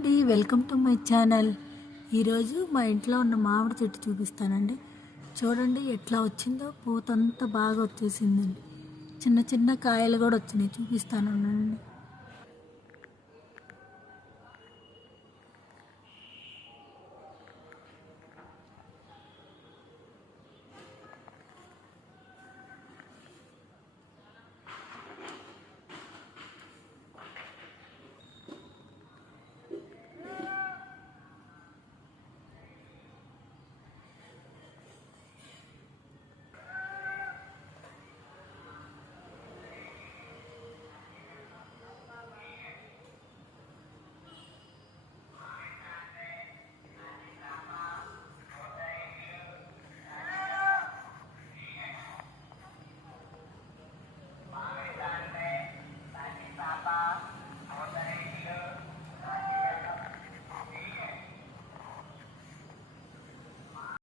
అండి, welcome to my channel. ఈరోజు మా ఇంట్లో ఉన్న మామిడి చెట్టు చూపిస్తానండి. చూడండి ఎట్లా వచ్చిందో, పూతంతా బాగా వచ్చేసిందండి. చిన్న చిన్న కాయలు కూడా వచ్చినాయి, చూపిస్తానండి.